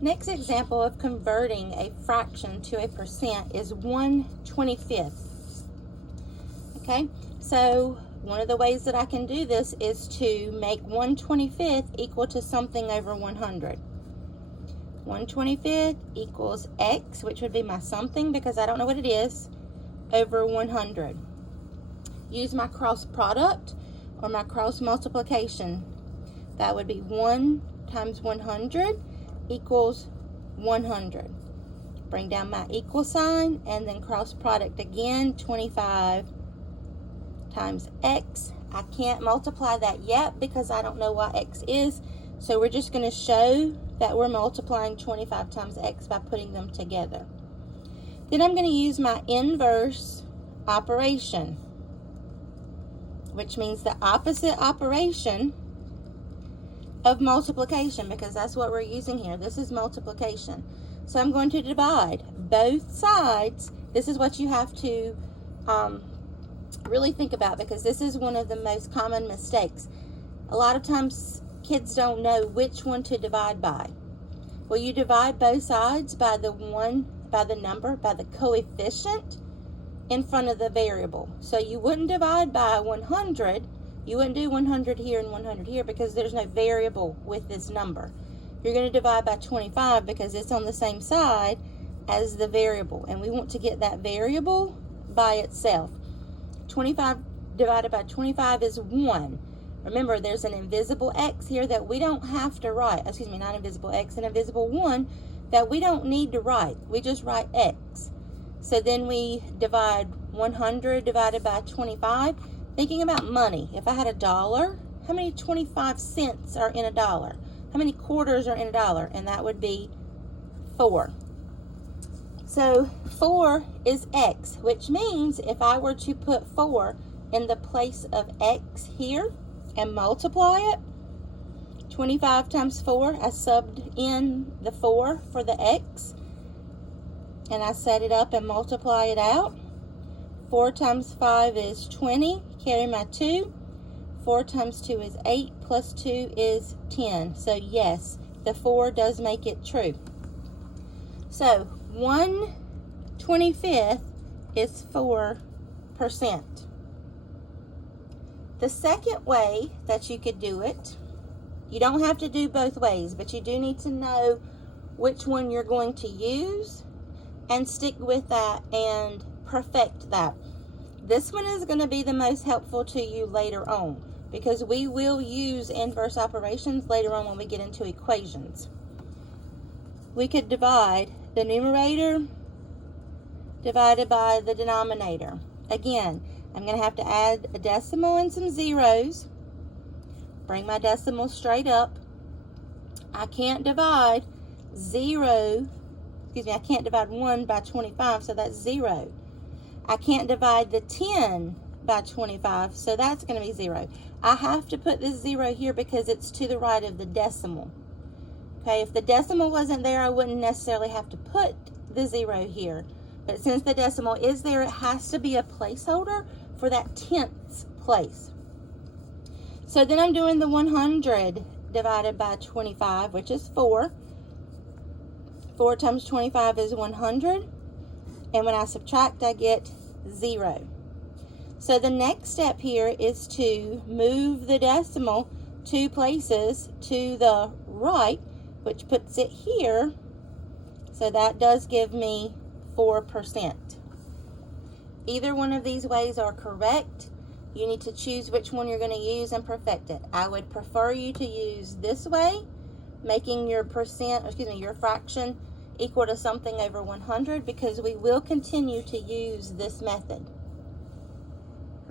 Next example of converting a fraction to a percent is 1/25. Okay, so one of the ways that I can do this is to make 1/25 equal to something over 100. 1/25 equals x, which would be my something because I don't know what it is, over 100. Use my cross product or my cross multiplication. That would be 1 times 100 equals 100. Bring down my equal sign and then cross product again. 25 times x. I can't multiply that yet because I don't know what x is, so we're just going to show that we're multiplying 25 times x by putting them together. Then I'm going to use my inverse operation, which means the opposite operation of multiplication, because that's what we're using here. This is multiplication. So I'm going to divide both sides. This is what you have to really think about, because this is one of the most common mistakes. A lot of times kids don't know which one to divide by. Well, you divide both sides by the coefficient in front of the variable. So you wouldn't divide by 100. You wouldn't do 100 here and 100 here because there's no variable with this number. You're going to divide by 25 because it's on the same side as the variable, and we want to get that variable by itself. 25 divided by 25 is 1. Remember, there's an invisible x here that we don't have to write. Excuse me, not invisible x, an invisible 1 that we don't need to write. We just write x. So then we divide 100 divided by 25. Thinking about money, if I had $1, how many 25 cents are in $1? How many quarters are in $1? And that would be 4. So 4 is x, which means if I were to put 4 in the place of x here and multiply it, 25 times 4, I subbed in the 4 for the x, and I set it up and multiply it out. 4 times 5 is 20, carry my 2. 4 times 2 is 8, plus 2 is 10. So yes, the 4 does make it true. So 1/25 is 4%. The second way that you could do it, you don't have to do both ways, but you do need to know which one you're going to use and stick with that and perfect that. This one is going to be the most helpful to you later on, because we will use inverse operations later on when we get into equations. We could divide the numerator divided by the denominator. Again, I'm going to have to add a decimal and some zeros. Bring my decimal straight up. I can't divide I can't divide 1 by 25, so that's 0. I can't divide the 10 by 25, so that's going to be 0. I have to put this 0 here because it's to the right of the decimal. Okay, if the decimal wasn't there, I wouldn't necessarily have to put the 0 here. But since the decimal is there, it has to be a placeholder for that tenths place. So then I'm doing the 100 divided by 25, which is 4. 4 times 25 is 100. And when I subtract, I get 0. So the next step here is to move the decimal 2 places to the right, which puts it here. So that does give me 4%. Either one of these ways are correct. You need to choose which one you're going to use and perfect it. I would prefer you to use this way, making your your fraction equal to something over 100, because we will continue to use this method.